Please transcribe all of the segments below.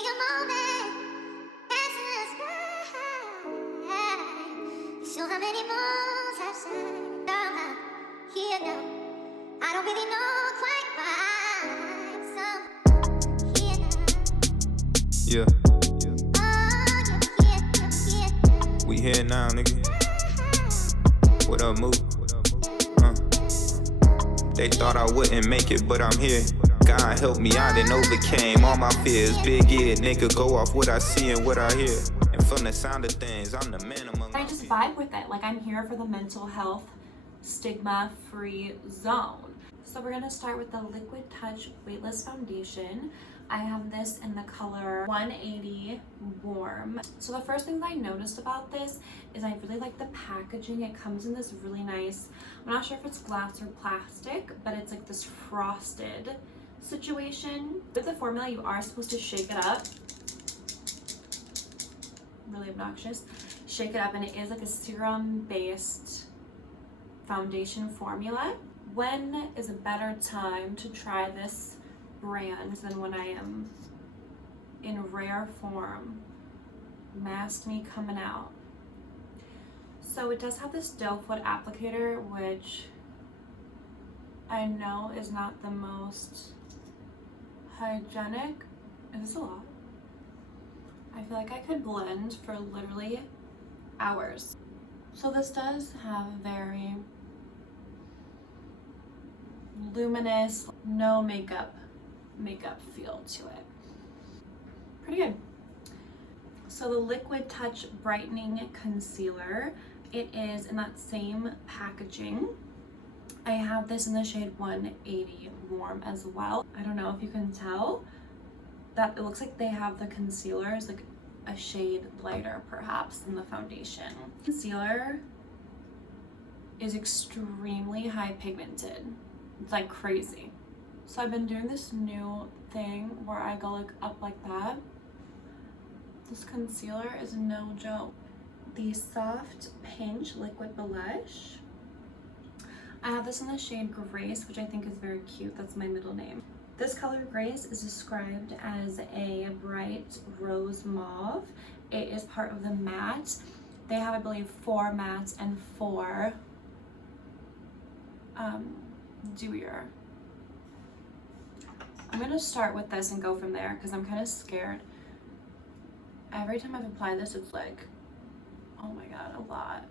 take a moment, answer the sky. So how many moons have shine? Now I'm here now. I don't really know quite why. So here now. Yeah, Oh, you're here. we here now, nigga. What up, Moo? They thought I wouldn't make it, but I'm here. God helped me out and overcame all my fears. Big ear, nigga, go off what I see and what I hear. And from the sound of things, I'm the man among I just vibe with it. Like, I'm here for the mental health stigma-free zone. So we're gonna start with the Liquid Touch Weightless Foundation. I have this in the color 180 Warm. So the first thing that I noticed about this is I really like the packaging. It comes in this really nice, I'm not sure if it's glass or plastic, but it's like this frosted situation. With the formula, you are supposed to shake it up. Really obnoxious. Shake it up, and it is like a serum-based foundation formula. When is a better time to try this brand than when I am in rare form, masked me coming out? So it does have this doe foot applicator, which I know is not the most hygienic. Is this a lot? I feel like I could blend for literally hours. So this does have a very luminous, no makeup feel to it. Pretty good. So the Liquid Touch Brightening Concealer, it is in that same packaging. I have this in the shade 180 Warm as well. I don't know if you can tell that it looks like they have the concealer is like a shade lighter perhaps than the foundation. Concealer is extremely high pigmented. It's like crazy. So I've been doing this new thing where I go like up like that. This concealer is no joke. The Soft Pinch Liquid Blush. I have this in the shade Grace, which I think is very cute. That's my middle name. This color Grace is described as a bright rose mauve. It is part of the matte. They have, I believe, 4 mattes and 4 dewier. I'm gonna start with this and go from there because I'm kind of scared. Every time I've applied this, it's like, oh my god, a lot.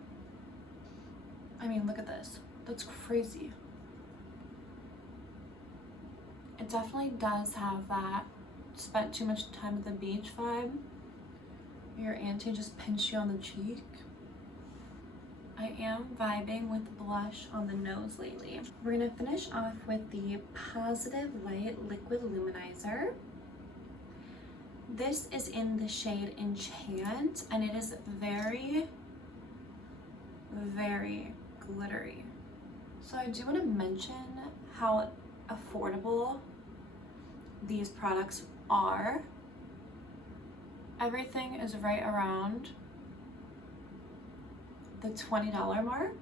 I mean, look at this. That's crazy. It definitely does have that spent too much time at the beach vibe. Your auntie just pinched you on the cheek. I am vibing with blush on the nose lately. We're gonna finish off with the Positive Light Liquid Luminizer. This is in the shade Enchant, and it is very, very glittery. So I do want to mention how affordable these products are. Everything is right around the $20 mark.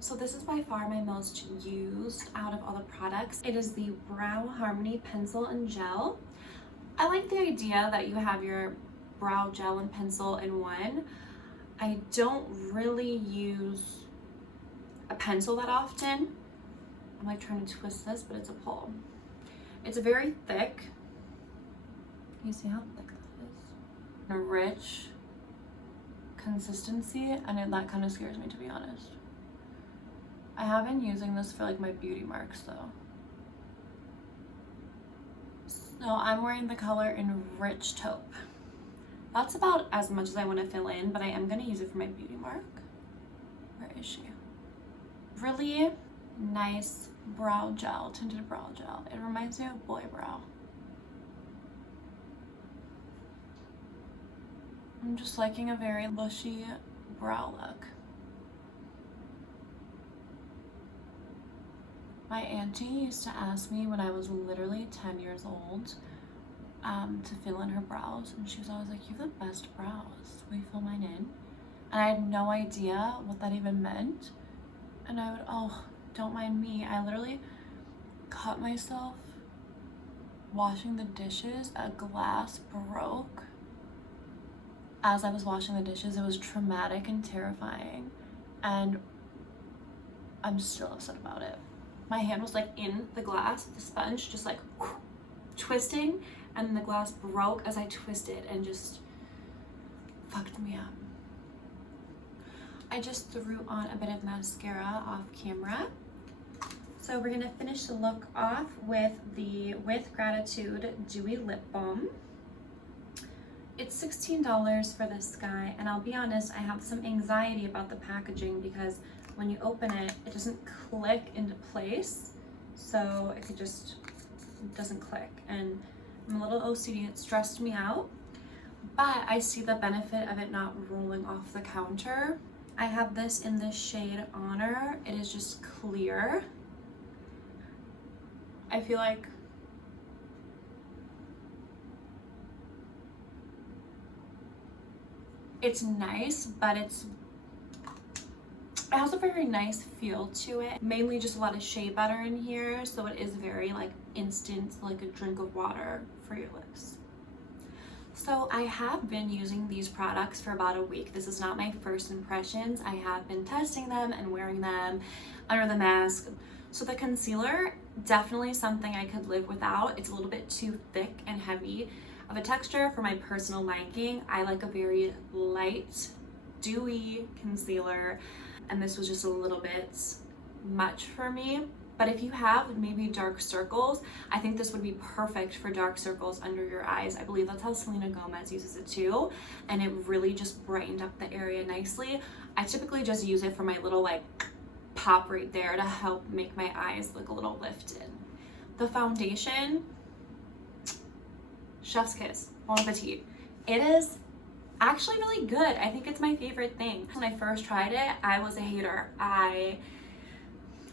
So this is by far my most used out of all the products. It is the Brow Harmony Pencil and Gel. I like the idea that you have your brow gel and pencil in one. I don't really use a pencil that often. I'm like trying to twist this, but it's a pull. It's very thick. You see how thick that is? A rich consistency, and that kind of scares me, to be honest. I have been using this for like my beauty marks though. So I'm wearing the color in Rich Taupe. That's about as much as I want to fill in, but I am going to use it for my beauty mark. Where is she? Really nice brow gel, tinted brow gel. It reminds me of boy brow. I'm just liking a very bushy brow look. My auntie used to ask me when I was literally 10 years old to fill in her brows, and she was always like, "You have the best brows. Will you fill mine in?" And I had no idea what that even meant. And I would, oh, don't mind me. I literally cut myself washing the dishes, a glass broke as I was washing the dishes. It was traumatic and terrifying, and I'm still upset about it. My hand was like in the glass, the sponge, just like twisting, and the glass broke as I twisted and just fucked me up. I just threw on a bit of mascara off camera. So we're gonna finish the look off with the With Gratitude Dewy Lip Balm. It's $16 for this guy, and I'll be honest, I have some anxiety about the packaging because when you open it, it doesn't click into place. So it doesn't click, and I'm a little OCD. It stressed me out, but I see the benefit of it not rolling off the counter. I have this in the shade Honor. It is just clear. I feel like it's nice, but it has a very nice feel to it. Mainly just a lot of shea butter in here, so it is very like instant, like a drink of water for your lips. So I have been using these products for about a week. This is not my first impressions. I have been testing them and wearing them under the mask. So the concealer, definitely something I could live without. It's a little bit too thick and heavy of a texture for my personal liking. I like a very light, dewy concealer, and this was just a little bit much for me. But if you have maybe dark circles, I think this would be perfect for dark circles under your eyes. I believe that's how Selena Gomez uses it too, and it really just brightened up the area nicely. I typically just use it for my little like pop right there to help make my eyes look a little lifted. The foundation, chef's kiss, bon appetit. It is actually really good. I think it's my favorite thing. When I first tried it, I was a hater. I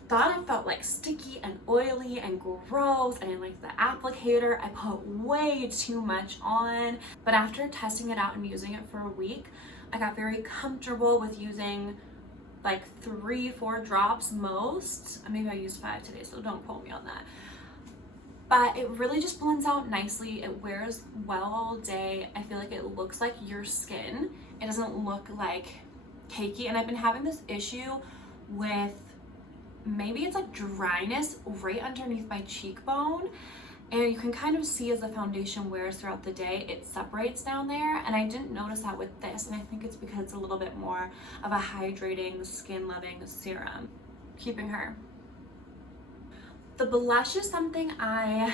thought it felt like sticky and oily and gross, and I didn't like the applicator. I put way too much on, but after testing it out and using it for a week, I got very comfortable with using like 3-4 drops most. Maybe I used 5 today, so don't quote me on that. But it really just blends out nicely. It wears well all day. I feel like it looks like your skin. It doesn't look like cakey, and I've been having this issue with, maybe it's like dryness right underneath my cheekbone, and you can kind of see as the foundation wears throughout the day, it separates down there, and I didn't notice that with this, and I think it's because it's a little bit more of a hydrating, skin-loving serum. Keeping her. The blush is something I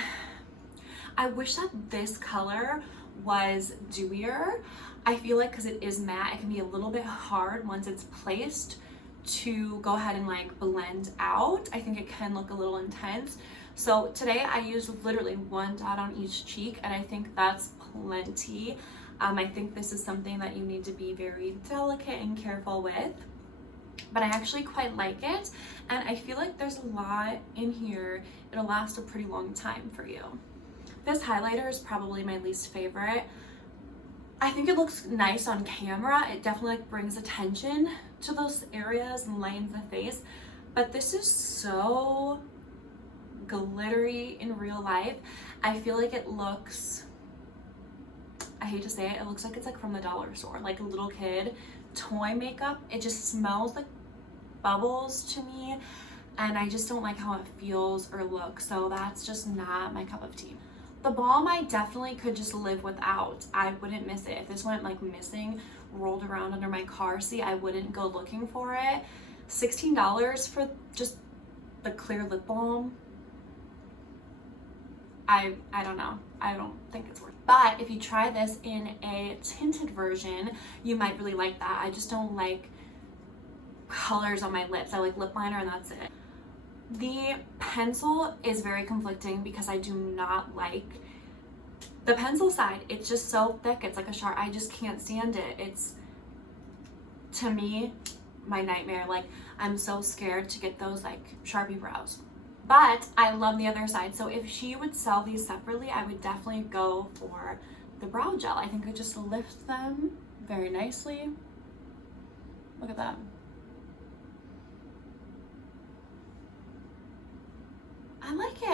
wish that this color was dewier. I feel like because it is matte, it can be a little bit hard once it's placed to go ahead and like blend out. I think it can look a little intense. So today I used literally 1 dot on each cheek, and I think that's plenty. I think this is something that you need to be very delicate and careful with, but I actually quite like it, and I feel like there's a lot in here. It'll last a pretty long time for you. This highlighter is probably my least favorite. I think it looks nice on camera. It definitely like brings attention to those areas and lightens the face, but this is so glittery in real life. I feel like it looks, I hate to say it, it looks like it's like from the dollar store, like a little kid toy makeup. It just smells like bubbles to me, and I just don't like how it feels or looks, so that's just not my cup of tea. The balm I definitely could just live without. I wouldn't miss it. If this went like missing, rolled around under my car seat, I wouldn't go looking for it. $16 for just the clear lip balm, I don't know. I don't think it's worth it. But if you try this in a tinted version, you might really like that. I just don't like colors on my lips. I like lip liner, and that's it. The pencil is very conflicting because I do not like the pencil side. It's just so thick. It's like a sharp. I just can't stand it. It's, to me, my nightmare. Like, I'm so scared to get those like Sharpie brows. But I love the other side. So if she would sell these separately, I would definitely go for the brow gel. I think it just lifts them very nicely. Look at that. I like it.